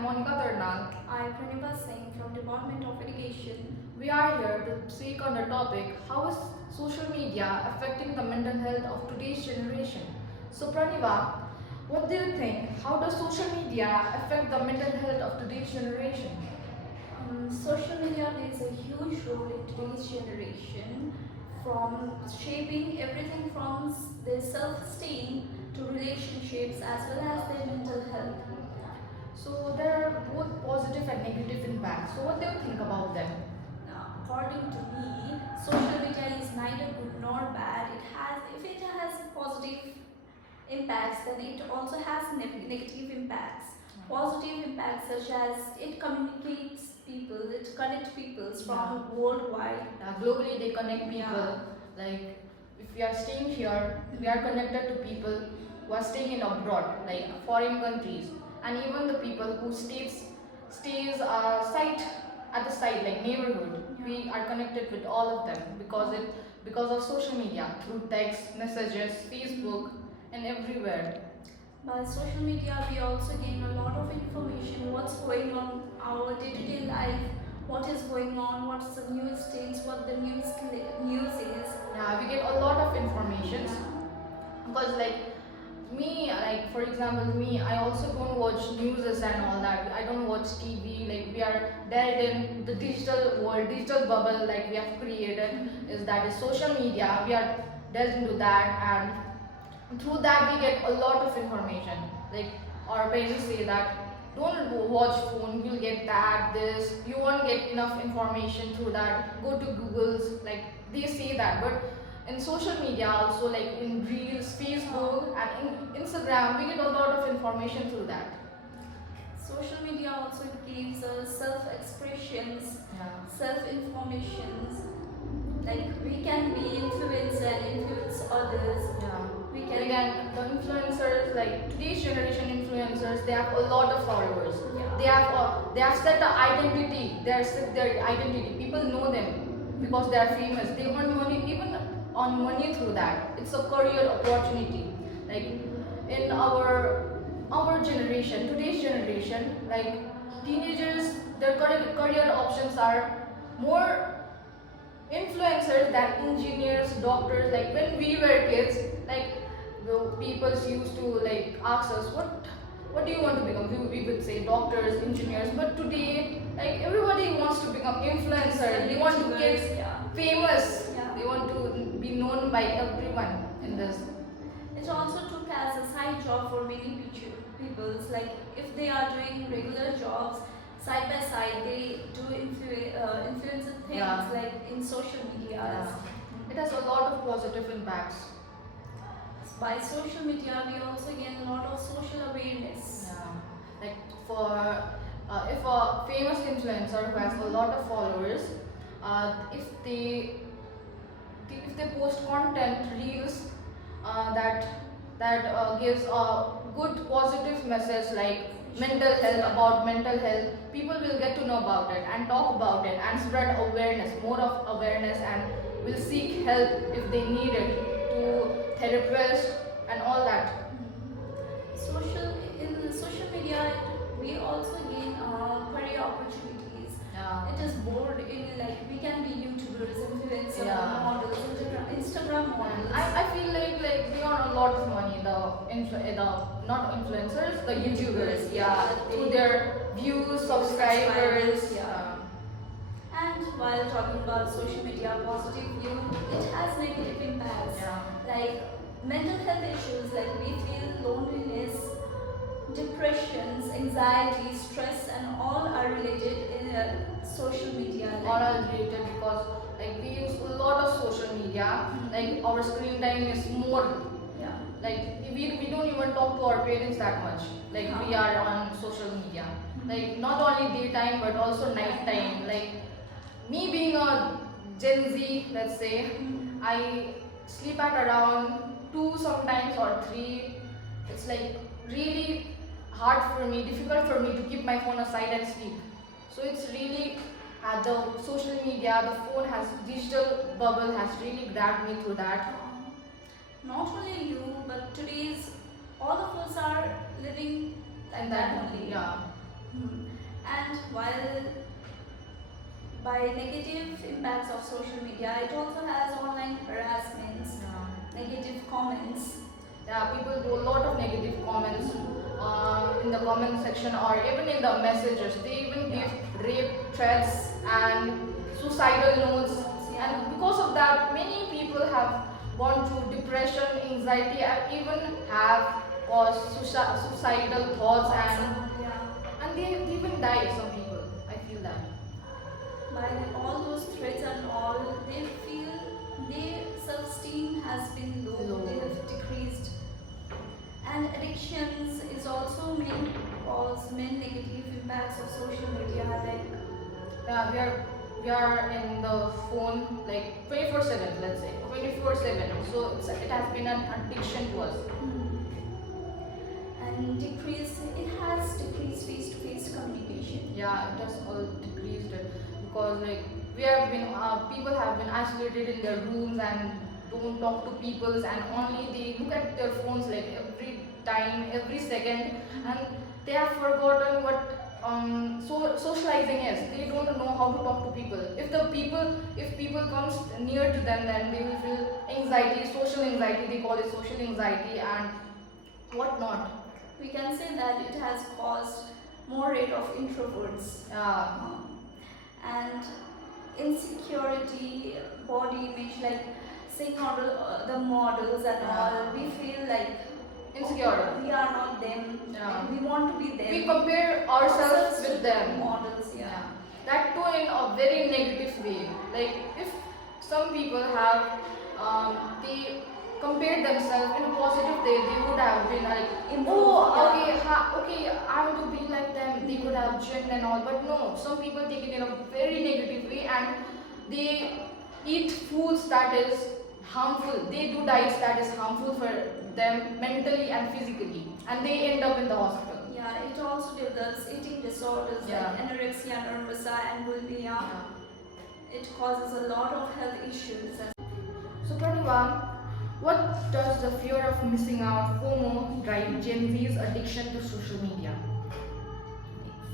I'm Monica Darnal. I'm Pranibha Singh from Department of Education. We are here to speak on the topic how is social media affecting the mental health of today's generation. So Pranibha, what do you think? How does social media affect the mental health of today's generation? Social media plays a huge role in today's generation, from shaping everything from their self-esteem to relationships as well as their mental health. So there are both positive and negative impacts. So what do you think about them? Now, according to me, social media is neither good nor bad. If it has positive impacts, then it also has negative impacts. Positive impacts such as it communicates people, it connects people from worldwide. Globally, they connect people. Like if we are staying here, we are connected to people who are staying in abroad, like foreign countries, and even the people who stays site at the site, like neighborhood. We are connected with all of them because of social media through text messages, Facebook, and everywhere. By social media, we also gain a lot of information, what's going on our day-to-day life, what is going on, what's the news states, what the news is. Yeah, we get a lot of information because like for example me, I also don't watch news and all that. I don't watch TV. Like we are dead in the digital world, digital bubble like we have created is that is social media. We are dealt into that, and through that we get a lot of information. Like our parents say that don't watch phone, you'll get that, this, you won't get enough information through that, go to Google's, like they say that. But in social media also, like in Reels, Facebook and in Instagram, we get a lot of information through that. Social media also gives us self-expressions, self-informations, like we can be influenced and influence others. We can the influencers, like today's generation influencers, they have a lot of followers. They have set the identity. They have set their identity. People know them because they are famous. They earn money, even on money through that. It's a career opportunity. Like in our generation, today's generation, like teenagers, their career options are more influencers than engineers, doctors. Like when we were kids, like the people used to like ask us what do you want to become. We would say doctors, engineers. But today, like everybody wants to become influencer. They want to get famous. They want to be known by everyone in this. It also took as a side job for many people. Like if they are doing regular jobs, side by side they do influencer things like in social media. It has a lot of positive impacts. By social media, we also gain a lot of social awareness. Like for if a famous influencer who has a lot of followers, if they post content, reels that gives a good positive message like mental health, about mental health, people will get to know about it and talk about it and spread awareness, more of awareness, and will seek help if they need it to therapists and all that. In social media, we also gain career opportunities. It is board in like we can be YouTubers, influencers, models, Instagram models. I feel like they earn a lot of money. The not influencers, the YouTubers. Through their views, subscribers. And while talking about social media positive view, it has negative impacts. Like mental health issues, like we feel loneliness, depressions, anxiety, stress, and all are related in social media. All are related because like we use a lot of social media. Like our screen time is more. Like we don't even talk to our parents that much. Like we are on social media. Like not only daytime but also night time. Like me being a Gen Z, let's say, I sleep at around 2 sometimes or 3. It's like really hard for me, difficult for me to keep my phone aside and sleep. So it's really the social media, the phone has digital bubble has really grabbed me through that. Not only you, but today's all of us are living like that only. And while by negative impacts of social media, it also has online harassments, negative comments. Yeah, people do a lot of negative comments in the comment section or even in the messages. They even give rape threats and suicidal notes. And because of that, many people have gone through depression, anxiety, and even have caused suicidal thoughts, and they even die. Some people, I feel that. By all those threats and all, they feel their self-esteem has been low, they have decreased. And addictions is also main negative impacts of social media, like Yeah, we are in the phone like 24/7. Let's say 24/7. So it has been an addiction to us. and it has decreased face-to-face communication. Yeah, it has all decreased it because like we have been people have been isolated in their rooms and don't talk to people, and only they look at their phones like every time, every second, and they have forgotten what socializing is. They don't know how to talk to people. If people comes near to them, then they will feel anxiety, social anxiety. They call it social anxiety and whatnot. We can say that it has caused more rate of introverts. And insecurity, body image, like seeing the models and all, we feel like Insecure. we are not them. Yeah. We want to be them. We compare ourselves with them. Models, yeah. That too in a very negative way. Like if some people have they compare themselves in a positive way, they would have been like, okay, I want to be like them. They could have gym and all, but no. Some people take it in a very negative way and they eat foods that is harmful. They do diets that is harmful for them mentally and physically, and they end up in the hospital. Yeah, it also develops eating disorders like anorexia nervosa and bulimia. It causes a lot of health issues. So Pranava, what does the fear of missing out, FOMO, drive Gen Z's addiction to social media?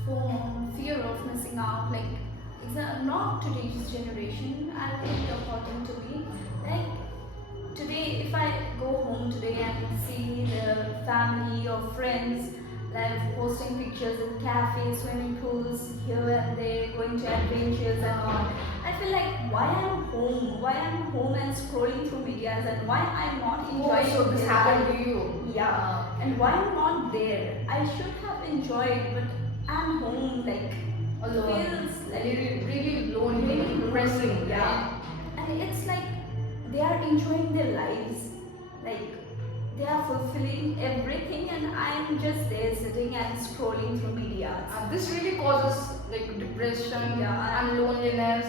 FOMO, fear of missing out, like it's not today's generation. I think according to me, like today, if I go home today and see the family or friends like posting pictures in cafes, swimming pools, here and there, going to adventures and all, I feel like why I'm home and scrolling through medias, and why I'm not enjoying. So this happened to you? Yeah, and why I'm not there. I should have enjoyed, but I'm home, like Alone. feels like Really lonely, really depressing. Yeah, and it's like they are enjoying their lives, like they are fulfilling everything, and I'm just there sitting and scrolling through media. This really causes like depression and loneliness.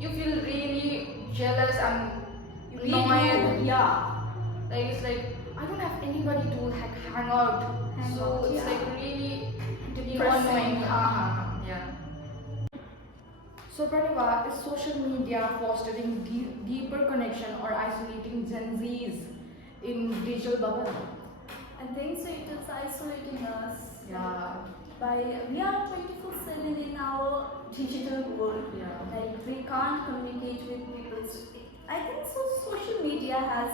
You feel really jealous and annoyed. Yeah. Like it's like I don't have anybody to like hang out. So it's like really Depressing. annoying. Yeah. So Pranava, is social media fostering deeper connection or isolating Gen Zs in digital bubble? I think so. It is isolating us. Yeah. We are 24/7 in our digital world. Yeah. Like we can't communicate with people. I think so. Social media has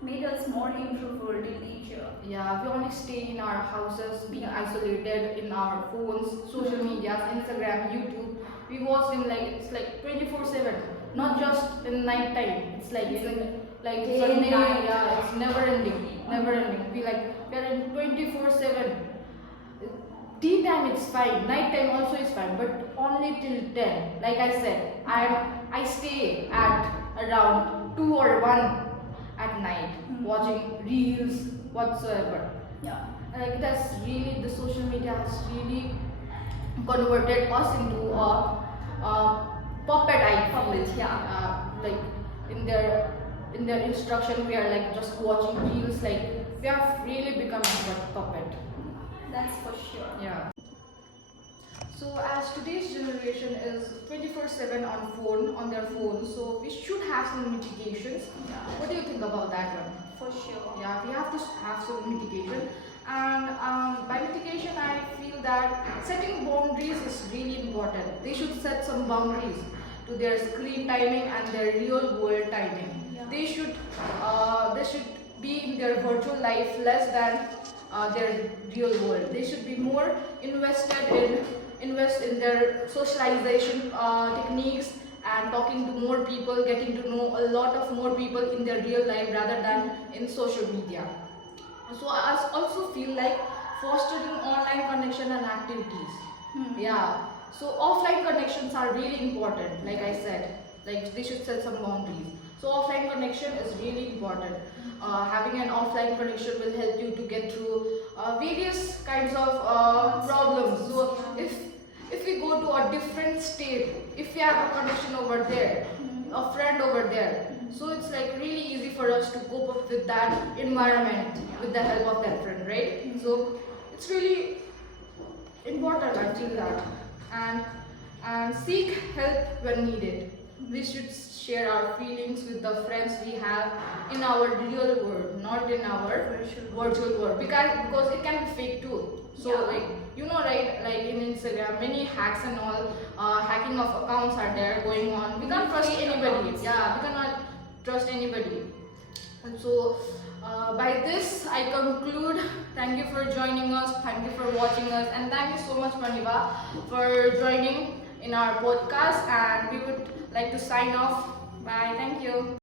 made us more introvert in nature. Yeah, we only stay in our houses, being isolated in our phones, social medias, Instagram, YouTube. We watch them like it's like 24/7, not just in night time. It's like like Day Sunday, and night. yeah, it's never ending, never ending. We are in 24/7. Tea time it's fine, night time also is fine, but only till 10. Like I said, I stay at around 2 or 1 at night watching reels whatsoever. Yeah. Like that's really, the social media has really converted us into a puppet. I feel. Puppet, yeah. Like in their instruction, we are like just watching reels. Like we have really become a puppet. That's for sure. Yeah. So as today's generation is 24/7 on their phones, so we should have some mitigations. Yeah. What do you think about that one? For sure. Yeah, we have to have some mitigation. And by mitigation, I feel that setting boundaries is really important. They should set some boundaries to their screen timing and their real world timing. Yeah. They should be in their virtual life less than their real world. They should be more invest in their socialization techniques and talking to more people, getting to know a lot of more people in their real life rather than in social media. So I also feel like fostering online connection and activities. Yeah. So offline connections are really important. Like I said, like they should set some boundaries. So offline connection is really important. Having an offline connection will help you to get through various kinds of problems. So if we go to a different state, if we have a connection over there, a friend over there, so it's like really easy for us to cope up with that environment with the help of that friend, right? So it's really important, I feel that. And seek help when needed. We should share our feelings with the friends we have in our real world, not in our virtual world, because it can be fake too. So Yeah. like right, like in Instagram, many hacks and all, hacking of accounts are there going on. We can't trust Fake anybody. accounts. Yeah, we cannot trust anybody. And so, by this, I conclude. Thank you for joining us. Thank you for watching us, and thank you so much, Maniva, for joining in our podcast. And we would like to sign off. Bye. Thank you.